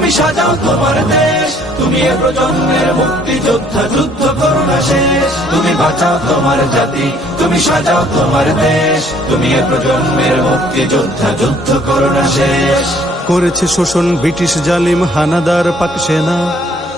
তুমি সাজাও তোমার দেশ। তুমি এ প্রজন্মের মুক্তি যোদ্ধা যুদ্ধ করো না শেষ। তুমি বাঁচাও তোমার জাতি, তুমি সাজাও তোমার দেশ। তুমি এ প্রজন্মের মুক্তি যোদ্ধা যুদ্ধ করো না শেষ। করেছে শোষণ ব্রিটিশ জালিম হানাদার পাক সেনা।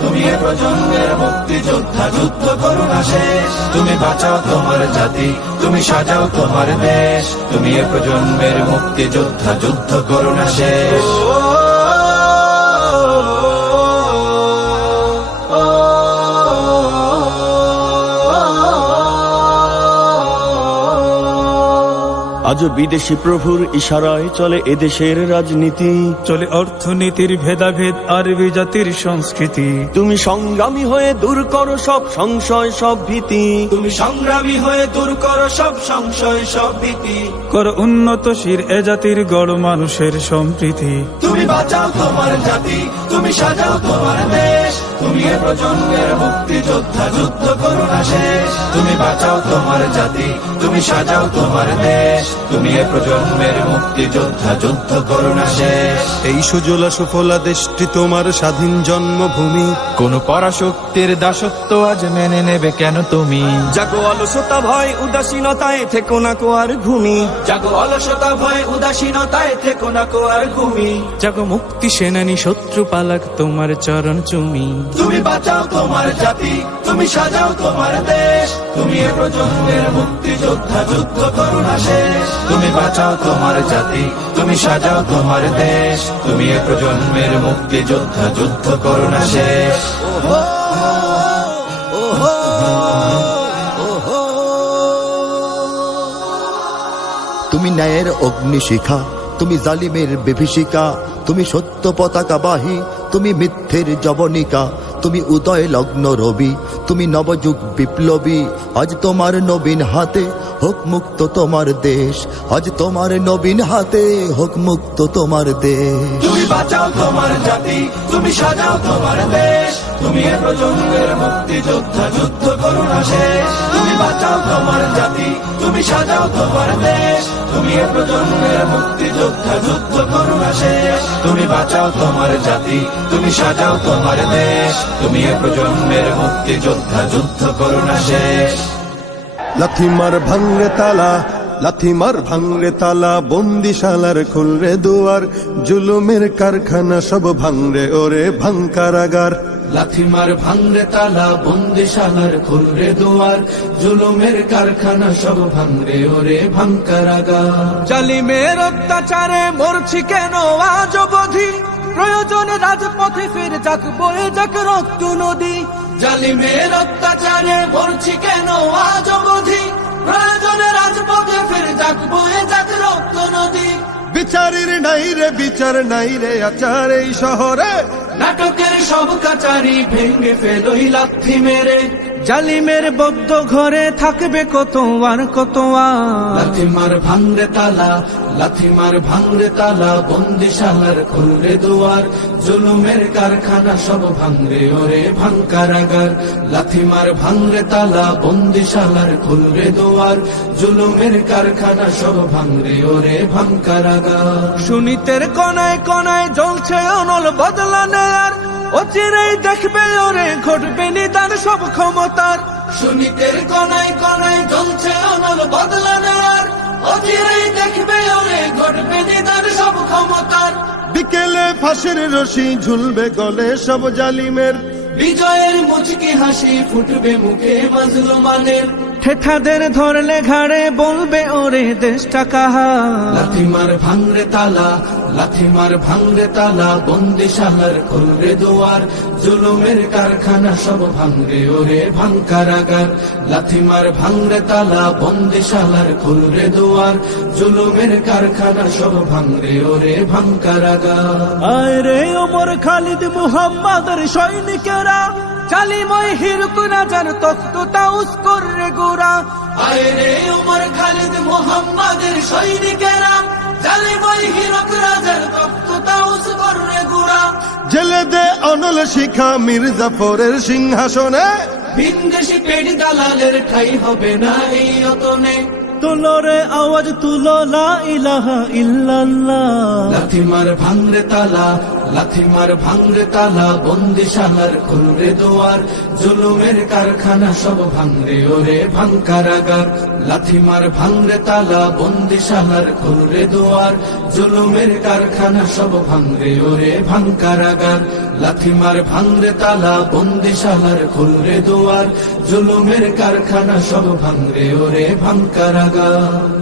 তুমি এ প্রজন্মের মুক্তি যোদ্ধা যুদ্ধ করো না শেষ। তুমি বাঁচাও তোমার জাতি, তুমি সাজাও তোমার দেশ। তুমি এ প্রজন্মের মুক্তি যোদ্ধা যুদ্ধ করো না শেষ। আজও বিদেশি প্রভুর ইশারায় চলে এদেশের রাজনীতি। চলে অর্থনীতির ভেদাভেদ আরবি জাতির সংস্কৃতি। তুমি সংগ্রামী হয়ে দূর করো সব সংশয় সব ভীতি। তুমি সংগ্রামী হয়ে দূর করো সব সংশয় সব ভীতি। কর উন্নতশীর এ জাতির গড় মানুষের সম্প্রীতি। তুমি বাঁচাও তোমার জাতি তুমি সাজাও তোমার দেশ। তুমি এ প্রজন্মের মুক্তি যোদ্ধা যুদ্ধ করো না শেষ। তুমি বাঁচাও তোমার জাতি তুমি সাজাও তোমার দেশ। তুমি এ প্রজন্মের মুক্তি যোদ্ধা যুদ্ধ করো না শেষ। এই সুজলা সুফলা দেশটি তোমার স্বাধীন জন্মভূমি। কোন পরাশক্তির দাসত্ব আজ মেনে নেবে কেন তুমি? জাগো অলসতা ভয় উদাসীনতায় থেকো না কো আর ঘুমি। জাগো অলসতা ভয় উদাসীনতায় থেকো না কো আর ঘুমি। জাগো মুক্তি সেনানী শত্রু পালাক তোমার চরণ চুমি। তুমি বাঁচাও তোমার জাতি তুমি সাজাও তোমার দেশ। তুমি এ প্রজন্মের মুক্তি যোদ্ধা যুদ্ধ করো না শেষ। তুমি বাঁচাও তোমার জাতি, তুমি সাজাও তোমার দেশ, তুমি এ প্রজন্মের মুক্তি যোদ্ধা, যুদ্ধ করো না শেষ। তুমি ন্যায়ের অগ্নিশিখা, তুমি জালিমের বিভীষিকা, তুমি সত্য পতাকা বাহী, তুমি মিথ্যের জবনিকা, তুমি উদয় লগ্ন রবি, তুমি নবযুগ বিপ্লবী, আজ তোমার নবীন হাতে হোক মুক্ত তোমার দেশ। আজ তোমার নবীন হাতে হোক মুক্ত তোমার দেশ। তুমি বাঁচাও তোমার জাতি, তুমি সাজাও তোমার দেশ। তুমি প্রজন্মের মুক্তি যোদ্ধা যুদ্ধ করো না শেষ। তুমি বাঁচাও তোমার জাতি, তুমি সাজাও তোমার দেশ। তুমি প্রজন্মের মুক্তি যোদ্ধা যুদ্ধ করো না শেষ। তুমি বাঁচাও তোমার জাতি, তুমি সাজাও তোমার দেশ। তুমি প্রজন্মের মুক্তি যোদ্ধা যুদ্ধ করো না শেষ। লাথিমার ভাঙরে তালা লাথিমার ভাঙরে তালা বন্দিশালার খুলরে দুয়ার জুলুমের কারখানা সব ভাঙরে ওরে ভাঙকারাগার লাথিমার ভাঙরে তালা বন্দিশালার খুলরে দুয়ার জুলুমের কারখানা সব ভাঙরে ওরে ভাঙকারাগা জালিমের অত্যাচারে মরছি কেন আজ অবধি? প্রয়োজনে রাজপথে ফির যাক বয়ে যাক রক্ত নদী। জালিমের অত্যাচারে বিচার নাই রে আচার এই শহরে। নাটকের সব কাচারি ভেঙে ফেলোই লাথি মেরে। জালিমের বদ্ধ ঘরে থাকবে কত আর কত আর? লাথিমার ভাঙরে তালা লাথিমার ভাঙরে তালা বন্দিশালার খুলরে দুয়ার জুলুমের কারখানা সব ভাঙরে ওরে ভাঙকারাগার লাথিমার ভাঙরে তালা বন্দিশালার খুলরে দুয়ার জুলুমের কারখানা সব ভাঙরে ওরে ভাঙকারাগার সুনীতের কনায় কনায় জ্বলছে অনল বদলা নেয়ার অচিরেই দেখবে ওরে ঘটবে নিদান সব ক্ষমতার। সুনীতের কনায় কনায় জ্বলছে অনল বদলা নেওয়ার অচিরেই দেখবে ওরে ঘটবে নিদান সব ক্ষমতার। বিকেলে ফাঁসের রশি ঝুলবে গলে সব জালিমের। বিজয়ের মুচকি হাসি ফুটবে মুখে মাজলুমানের। ঠেঠাদের ধরলে ঘাড়ে বলবে ওরে দেশটা কাহা? লাথিমার ভাঙরে তালা লাথিমার ভাঙরে তালা বন্দিশালার খুলরে দুয়ার জুলুমের কারখানা সব ভাঙরে ওরে ভাঙকারাগার লাথিমার ভাঙরে তালা বন্দিশালার খুলরে দুয়ার জুলুমের কারখানা সব ভাঙরে ওরে ভাঙকারাগার আয় রে ওমর খালিদ মুহাম্মাদের সৈনিকেরা জালিময় হিরক রাজার তখ্ত তাউস করে গোরা। আয় রে উমর খালিদ মোহাম্মদের সৈনিকেরা জালিমাই হিরক জেলে দে অনল শিখা মির্জাফরের জাফরের সিংহাসনে। ভিনদেশি পেট দালালের ঠাই হবে না এই অতনে। তুলরে আওয়াজ তুলো লা ইলাহা ইল্লাল্লাহ। লাথিমার ভাঙরে তালা লাথিমার ভাঙরে তালা বন্দিশালার খুলরে দোয়ার, জুলুমের কারখানা সব ভাঙরে ওরে ভাঙকারাগার লাথিমার ভাঙরে তালা বন্দিশালার খুলরে দোয়ার, জুলুমের কারখানা সব ভাঙরে ওরে ভাঙকারাগার লাথিমার ভাঙরে তালা বন্দিশালার খুলরে দোয়ার, জুলুমের কারখানা সব ভাঙরে ওরে ভাঙকারাগার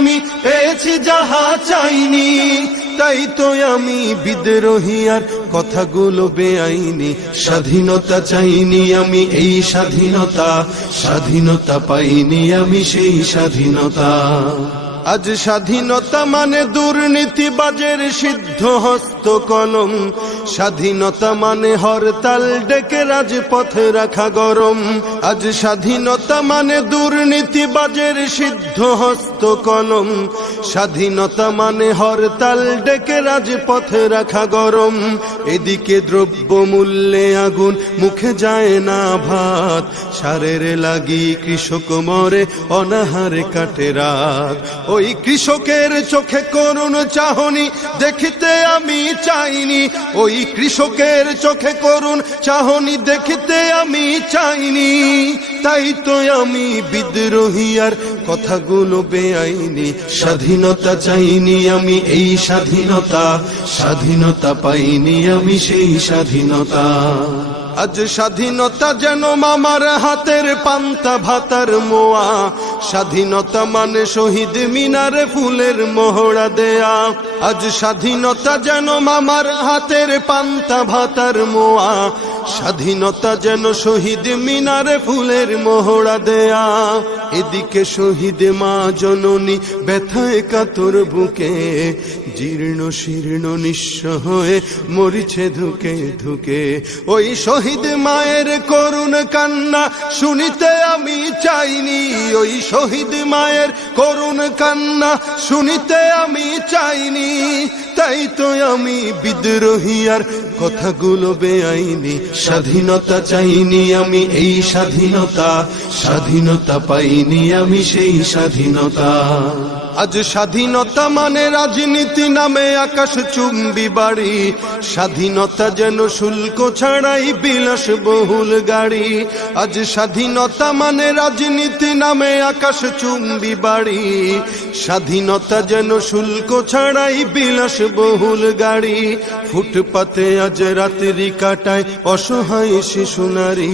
আমি পেয়েছি যাহা চাইনি, তাই তো আমি বিদ্রোহী আর কথাগুলো বেআইনি। স্বাধীনতা চাইনি আমি, এই স্বাধীনতা। স্বাধীনতা পাইনি আমি, সেই স্বাধীনতা। আজ স্বাধীনতা মানে দুর্নীতিবাজের সিদ্ধ হস্ত কলম। স্বাধীনতা মানে হরতাল ডেকে রাজপথে রাখা গরম। আজ স্বাধীনতা মানে দুর্নীতিবাজের সিদ্ধ হস্ত কলম। স্বাধীনতা মানে হরতাল ডেকে রাজপথে রাখা গরম। এদিকে দ্রব্য মূল্যে আগুন, মুখে যায় না ভাত। সারের লাগি কৃষক মরে, অনাহারে কাটে রাত। ওই কৃষকের চোখে করুণ চাহনি, দেখিতে আমি চাইনি। ওই কৃষকের চোখে করুণ চাহনি, দেখিতে আমি চাইনি। তাই তো আমি বিদ্রোহী আর কথাগুলো বেআইনি, স্বাধীনতা চাইনি আমি, এই স্বাধীনতা স্বাধীনতা পাইনি আমি সেই স্বাধীনতা। আজ স্বাধীনতা যেন মামার হাতের পান্তা ভাতার মোয়া, স্বাধীনতা মানে শহীদ মিনারে ফুলের মোহরা দেয়া। আজ স্বাধীনতা যেন মামার হাতের পান্তা ভাতার মোয়া স্বাধীনতা যেন শহীদ মিনারে ফুলের মোহরা দেয়া। এদিকে শহীদ মা জননী ব্যথায় কাতর বুকে, জীর্ণ শীর্ণ নিঃস্ব হয়ে মরিছে ধুকে ধুকে। ওই শহীদ মায়ের করুণ কান্না শুনিতে আমি চাইনি। ওই শহীদ মায়ের করুণ কান্না শুনিতে আমি চাইনি। তাই তো আমি বিদ্রোহী আর কথাগুলো বেআইনি, স্বাধীনতা চাইনি আমি, এই স্বাধীনতা স্বাধীনতা পাইনি আমি, সেই স্বাধীনতা। আজ স্বাধীনতা মানে রাজনীতি নামে আকাশ চুম্বি বাড়ি, স্বাধীনতা যেন শুল্ক ছাড়াই বিলাস বহুল গাড়ি। আজ স্বাধীনতা মানে রাজনীতি নামে আকাশ চুম্বি বাড়ি, স্বাধীনতা যেন শুল্ক ছাড়াই বিলাস বহুল গাড়ি। ফুটপাতে আজ রাত্রি কাটায় অসহায় শিশু নারী।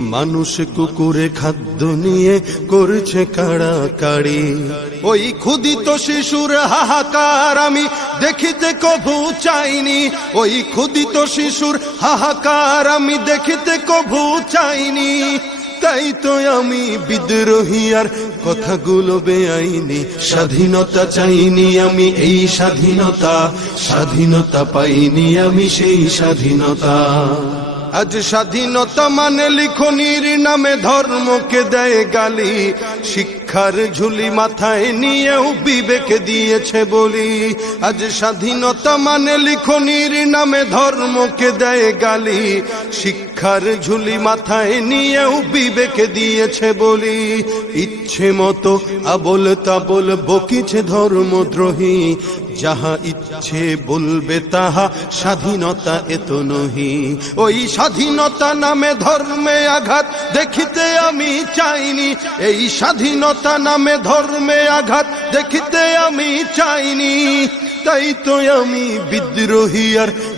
মানুষ কুকুরে খাদ্য নিয়ে করছে কাড়াকাড়ি। ওই ক্ষুদিত শিশুর হাহাকার আমি দেখিতে কভু চাইনি। ওই ক্ষুদিত শিশুর হাহাকার আমি দেখিতে কভু চাইনি। তাই তো আমি বিদ্রোহী, আর কথাগুলো বেআইনি। স্বাধীনতা চাইনি আমি, এই স্বাধীনতা। স্বাধীনতা পাইনি আমি, সেই স্বাধীনতা। আজ স্বাধীনতা মানে লিখনির নামে ধর্মকে দেয় গালি। শিক্ষার ঝুলি মাথায় নিয়েও বিবেকে দিয়েছে বলি। আজ স্বাধীনতা মানে লিখনির নামে ধর্মকে দেয় গালি। শিক্ষার ঝুলি মাথায় নিয়েও বিবেকে দিয়েছে বলি। ইচ্ছে মতো আবল তাবল বকিছে ধর্মদ্রোহী। যাহা ইচ্ছে বলবে তাহা স্বাধীনতা এত নহি। ওই স্বাধীনতা নামে ধর্মে আঘাত দেখিতে আমি চাইনি। এই স্বাধীনতা নামে ধর্মে আঘাত দেখিতে আমি চাইনি। তাই তো আমি বিদ্রোহী আর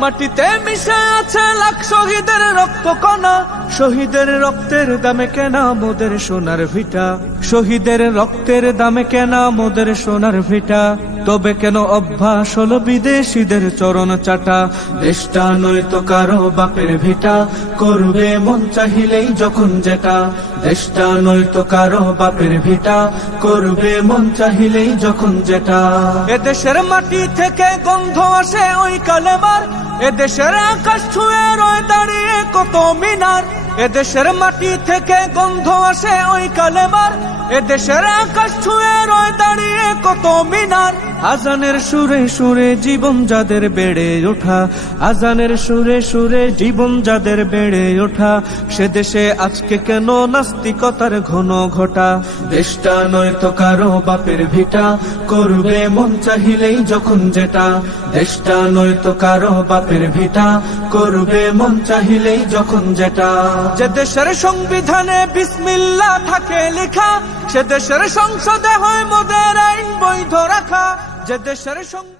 মাটিতে মিশে আছে লাখ শহীদের রক্ত কণা। শহীদের রক্তের দামে কেনা মোদের সোনার ভিটা। শহীদের রক্তের দামে কেনা মোদের সোনার ভিটা। তবে কেন অভ্যাস হলো বিদেশিদের চরণ চাটা? দেশটা নয় তো কারও বাপের ভিটা। করবে মন চাহিলেই যখন যেটা। দেশটা নয় তো কারও বাপের ভিটা। করবে মন চাহিলেই যখন যেটা। এদেশের মাটি থেকে গন্ধ আসে ওই কালেমার। এদেশের আকাশ ছুঁয়ে রয়ে দাঁড়িয়ে কত মিনার। এদেশের মাটি থেকে গন্ধ আসে ওই কালেমার। এদেশের আকাশ ছুঁয়ে রয়ে দাঁড়িয়ে কত মিনার। আজানের সুরে সুরে জীবন যাদের বেড়ে ওঠা, আজানের সুরে সুরে জীবন যাদের বেড়ে ওঠা, সে দেশে আজকে কেন নাস্তিকতার ঘন ঘটা? দেশটা নয় তো কারও বাপের ভিটা, করবে মন চাহিলেই যখন যেটা। দেশটা নয় তো কারও বাপের ভিটা, করবে মন চাহিলেই যখন যেটা। যে দেশের সংবিধানে বিসমিল্লা থাকে লেখা, সে দেশের সংসদে হয় মোদের আইন বৈধ রাখা। যে দেশের সংবিধান